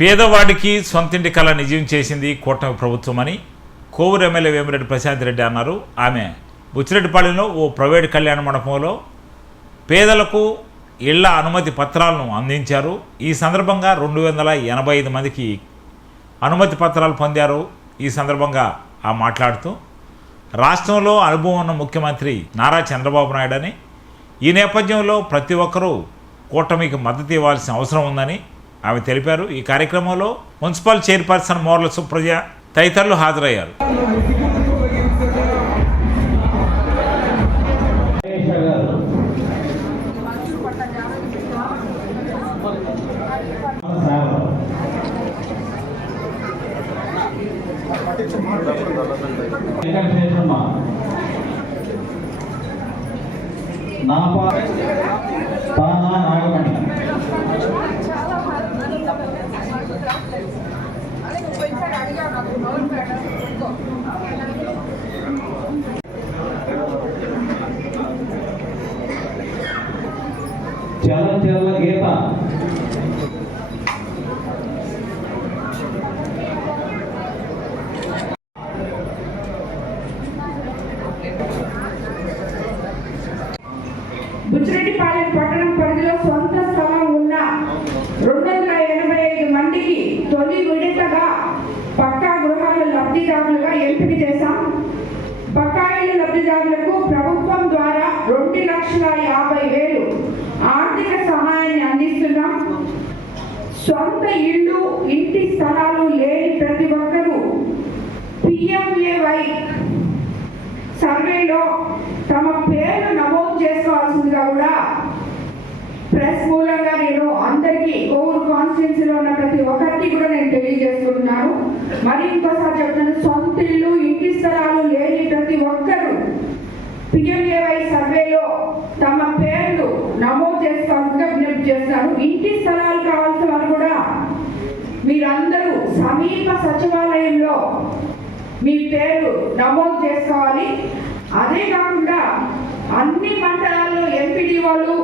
పేదవాడికి సొంతింటి కళ నిజం చేసింది కూటమి ప్రభుత్వమని కోవూరు ఎమ్మెల్యే వేమిరెడ్డి ప్రశాంత్ రెడ్డి అన్నారు. ఆమె బుచ్చిరెడ్డిపాళెంలో ఓ ప్రైవేటు కళ్యాణ మండపంలో పేదలకు ఇళ్ల అనుమతి పత్రాలను అందించారు. ఈ సందర్భంగా 285 మందికి అనుమతి పత్రాలు పొందారు. ఈ సందర్భంగా మాట్లాడుతూ రాష్ట్రంలో అనుభవం ఉన్న ముఖ్యమంత్రి నారా చంద్రబాబు నాయుడు అని, ఈ నేపథ్యంలో ప్రతి ఒక్కరూ కూటమికి మద్దతు ఇవ్వాల్సిన అవసరం ఉందని ఆమె తెలిపారు. ఈ కార్యక్రమంలో మున్సిపల్ చైర్పర్సన్ మోర్ల సుప్రజ తదితరులు హాజరయ్యారు. చల గీత బుచ్చిరెడ్డిపాళెం పట్టణం పరిధిలో సొంత స్థలం ఉన్న 285 మందికి తొలి విడతగా పక్కా గృహాల లబ్ధిదారులుగా ఎంపిక చేశాం. బకాయిల లబ్ధిదారులకు ప్రభుత్వం ద్వారా 2,50,000 ఆర్థిక సహాయాన్ని అందిస్తున్నాం. సొంత ఇళ్ళు, ఇంటి స్థలాలు లేని ప్రతి ఒక్కరూ PMAY సర్వేలో తమ పేరు నమోదు చేసుకోవాల్సిందిగా కూడా ప్రెస్ మూలంగా నేను అందరికీ కోవూరు కాన్స్టిట్యున్సీలో ఉన్న ప్రతి ఒక్కరికి కూడా నేను తెలియజేస్తున్నాను. మరి ఇంకోసారి చెప్తున్నాను, సొంత ఇల్లు, ఇంటి స్థలాలు లేని ప్రతి ఒక్కరూ PMAY సర్వేలో తమ పేర్లు నమోదు చేసుకోవాల్సిందిగా విజ్ఞప్తి చేస్తున్నాను. ఇంటి స్థలాలు కావాల్సిన వారు కూడా మీరందరూ సమీప సచివాలయంలో మీ పేరు నమోదు చేసుకోవాలి. అదే కాకుండా అన్ని మండలాల్లో ఎంపీడీఓలు,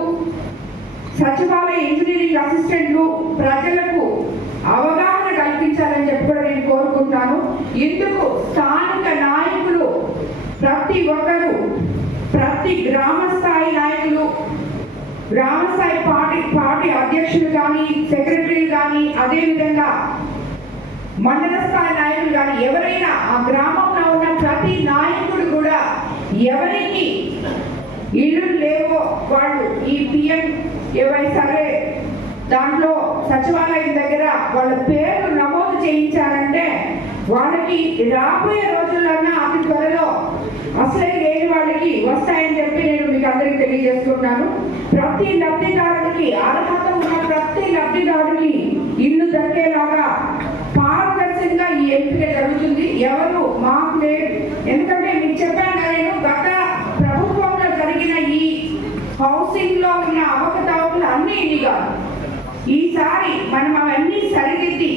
సచివాలయ ఇంజనీరింగ్ అసిస్టెంట్లు ప్రజలకు అవగాహన కల్పించాలని చెప్పి కూడా నేను కోరుకుంటున్నాను. ఇందుకు స్థానిక నాయకులు ప్రతి ఒక్కరూ, ప్రతి గ్రామ స్థాయి నాయకులు, గ్రామ స్థాయి పార్టీ అధ్యక్షులు కానీ, సెక్రటరీలు కానీ, అదేవిధంగా మండల స్థాయి నాయకులు కానీ ఎవరైనా ఆ గ్రామంలో ఉన్న ప్రతి నాయకుడు కూడా ఎవరికి ఇల్లు లేవో వాళ్ళు ఈ PMAY సర్వే దాంట్లో సచివాలయం దగ్గర వాళ్ళ పేరు నమోదు చేయించారంటే వాళ్ళకి రాబోయే రోజుల్లోనే అతి త్వరలో అసలే లేని వాళ్ళకి వస్తాయని చెప్పి నేను మీకు అందరికి తెలియజేస్తున్నాను. ప్రతి లబ్ధిదారుడికి, అర్హత ఉన్న ప్రతి లబ్ధిదారుడికి ఇల్లు దక్కేలాగా పారదర్శకంగా ఈ ఎంపిక జరుగుతుంది. ఎవరు మాకు లేదు, ఎందుకంటే మీకు చెప్పాను కదా, నేను గత ప్రభుత్వంలో జరిగిన ఈ హౌసింగ్ లో ఉన్న అవకతవకలు అన్ని ఇన్ని కాదు. ఈసారి మనం అవన్నీ సరిదిద్ది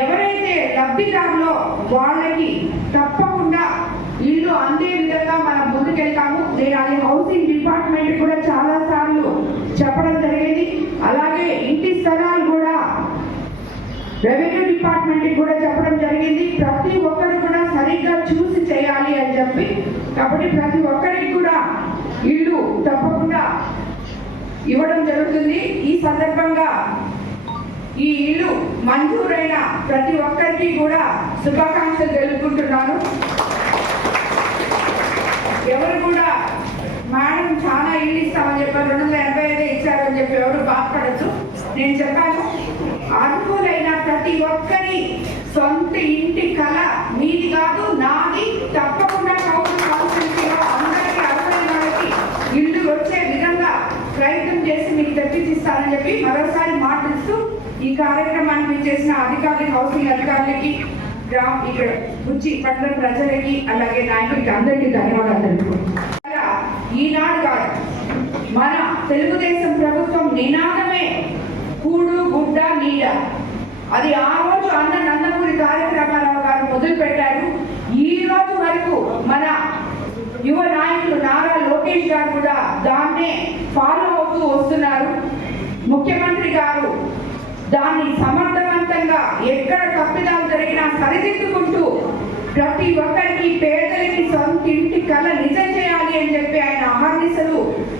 ఎవరైతే లబ్ధిదారులో వాళ్ళకి తప్పకుండా ఇల్లు అందే విధంగా మనం ముందుకెళ్తాము. నేను అది హౌసింగ్ డిపార్ట్మెంట్ కూడా చాలా సార్లు చెప్పడం జరిగింది. అలాగే ఇంటి స్థలాలు కూడా రెవెన్యూ డిపార్ట్మెంట్ కూడా చెప్పడం జరిగింది. ప్రతి ఒక్కరు కూడా సరిగ్గా చూసి చేయాలి అని చెప్పి, కాబట్టి ప్రతి ఒక్కరికి కూడా ఇల్లు తప్పకుండా ఇవ్వడం జరుగుతుంది. ఈ సందర్భంగా ఈ ఇల్లు మంజూరైన ప్రతి ఒక్కరికి కూడా శుభాకాంక్షలు తెలుపుకుంటున్నాను. ఎవరు కూడా మేడం చాలా ఇల్లు ఇస్తామని చెప్పారు, 285 ఇచ్చారని చెప్పి ఎవరు బాధపడద్దు. నేను చెప్పాను, అర్హులైన ప్రతి ఒక్కరి సొంత ఇంటి కళ మీది కాదు, నాది. తప్పకుండా కోవూరు కాన్స్టిట్యున్సీలో అందరికీ అర్హులైన వాళ్ళకి ఇల్లు వచ్చే విధంగా ప్రయత్నం చేసి మీకు తెప్పించిస్తానని చెప్పి మరోసారి మాట్లాడుతూ ఈ కార్యక్రమానికి చేసిన అధికారులకి, హౌసింగ్ అధికారులకి, ఇక్కడ బుచ్చి పట్టణ ప్రజలకి, అలాగే నాయకులకి అందరికీ ధన్యవాదాలు తెలుపుకుంటున్నాను. ఈనాడు కాదు, మన తెలుగుదేశం ప్రభుత్వం నినాదమే కూడు, గుడ్డ, నీడ. అది ఆ రోజు అన్న నందమూరి తారక రామారావు గారు మొదలు పెట్టారు. ఈ రోజు వరకు మన యువ నాయకులు నారా లోకేష్ గారు కూడా దాన్నే ఫాలో అవుతూ వస్తున్నారు. ముఖ్యమంత్రి గారు దాన్ని సమర్థవంతంగా సరిదిద్దుకుంటూ ప్రతి ఒక్కరికి పేదలకి సొంత ఇంటి కళ నిజం చేయాలి అని చెప్పి ఆయన అహర్నిశలు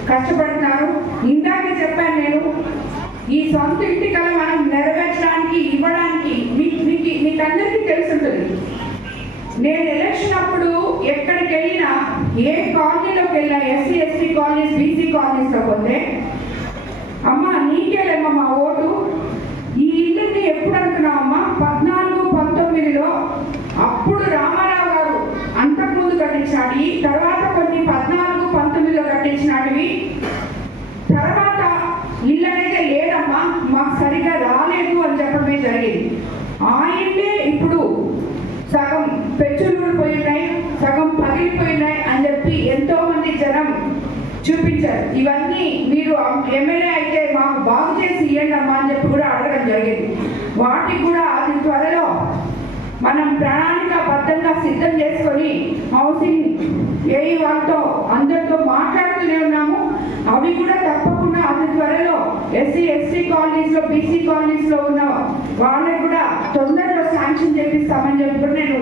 కష్టపడుతున్నారు. ఇందాక చెప్పాను నేను, ఈ సొంత ఇంటి కళ మనం నెరవేర్చడానికి ఇవ్వడానికి మీకు అందరికీ తెలుసుంటుంది. నేను ఎలక్షన్ అప్పుడు ఎక్కడికి వెళ్ళినా, ఏ కాలనీలోకి వెళ్ళినా, ఎస్సీ ఎస్టీ కాలనీస్, బీసీ కాలనీస్లో పోతే, అమ్మ నీకేలేమ్మా మా ఓటు, ఈ ఇల్లుని ఎప్పుడు అనుకున్నావమ్మా 14-19లో అప్పుడు రామారావు గారు అంతకుముందు కట్టించినాడు, తర్వాత కొన్ని 14-19లో కట్టించినాటివి, తర్వాత ఇల్లు అనేది లేదమ్మా మాకు సరిగా రాలేదు అని చెప్పడమే జరిగింది. ఆ ఇల్లే ఇప్పుడు సగం పెచ్చులు పోయినాయి, సగం పగిలిపోయినాయి అని చెప్పి ఎంతో మంది జనం చూపించారు. ఇవన్నీ మీరు ఎమ్మెల్యే అయితే మాకు బాగు చేసి ఇవ్వండి అమ్మా అని చెప్పి కూడా అడగడం జరిగింది. వాటికి కూడా అది త్వరలో మనం ప్రణాళికాబద్ధంగా సిద్ధం చేసుకొని హౌసింగ్ వాళ్ళతో అందరితో మాట్లాడుతూనే ఉన్నాము. అవి కూడా తప్పకుండా అతి త్వరలో ఎస్సీ ఎస్టీ కాలనీస్లో, బీసీ కాలనీస్లో ఉన్న వాళ్ళకి కూడా తొందరలో శాంక్షన్ చేపిస్తామని చెప్పి కూడా నేను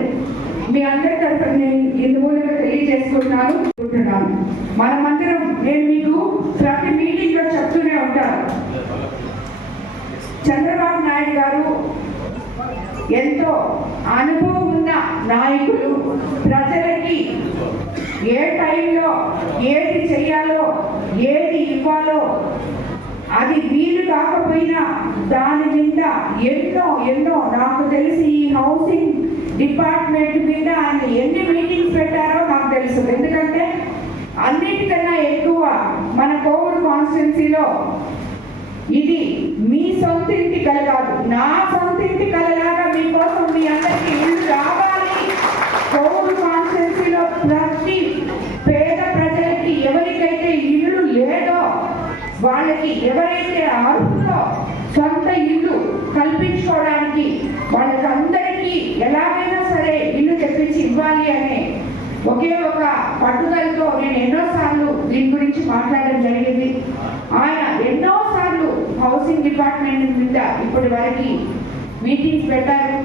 మీ అందరి తరఫున నేను ఇందుమూలంగా తెలియజేసుకుంటున్నాను. మనమందరం, నేను మీకు ప్రతి మీటింగ్లో చెప్తూనే ఉంటాను, చంద్రబాబు నాయుడు గారు ఎంతో అనుభవం ఉన్న నాయకులు. ప్రజలకి ఏ టైంలో ఏది చెయ్యాలో, ఏది ఇవ్వాలో అది వీలు కాకపోయినా దాని మీద ఎన్నో నాకు తెలిసి ఈ హౌసింగ్ డిపార్ట్మెంట్ మీద ఆయన ఎన్ని మీటింగ్స్ పెట్టారో నాకు తెలుసు. ఎందుకంటే అన్నిటికన్నా ఎక్కువ మన కోవూరు కాన్స్టిట్యున్సీలో ఇది మీ సొంత ఇంటి కళ కాదు, నా సొంత ఇంటి కళలాగా మీకోసం మీ అందరికీ ఇల్లు రావాలి. కోవూరు కాన్స్టిట్యున్సీలో ప్రతి పేద ప్రజలకి ఎవరికైతే ఇల్లు లేదో వాళ్ళకి, ఎవరైతే అర్హులో సొంత ఇల్లు కల్పించుకోవడానికి వాళ్ళకందరికీ ఎలాగైనా సరే ఇల్లు తెప్పించి ఇవ్వాలి అనే ఒకే ఒక పట్టుదలతో నేను ఎన్నోసార్లు దీని గురించి మాట్లాడడం జరిగింది. ఆయన ఎన్నోసార్లు హౌసింగ్ డిపార్ట్మెంట్ మీద ఇప్పటి వరకు మీటింగ్స్ పెట్టారు.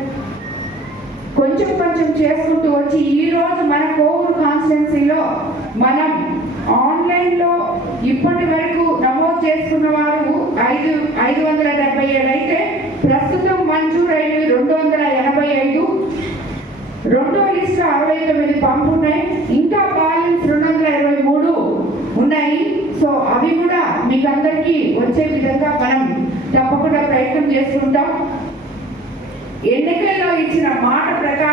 కొంచెం చేసుకుంటూ వచ్చి ఈరోజు మన కోవూరు కాన్స్టిట్యున్సీలో మనం ఆన్లైన్లో ఇప్పటి వరకు నమోదు చేసుకున్న వారు 577 అయితే ప్రస్తుతం మంజూరైనవి 285. రెండో లిస్టు 69 పంపున్నాయి. ఇంకా బ్యాలెన్స్ 223 ఉన్నాయి. సో అవి కూడా మీకు అందరికీ వచ్చే విధంగా మనం తప్పకుండా ప్రయత్నం చేసుకుంటాం. ఎన్నికల్లో ఇచ్చిన మాట ప్రకారం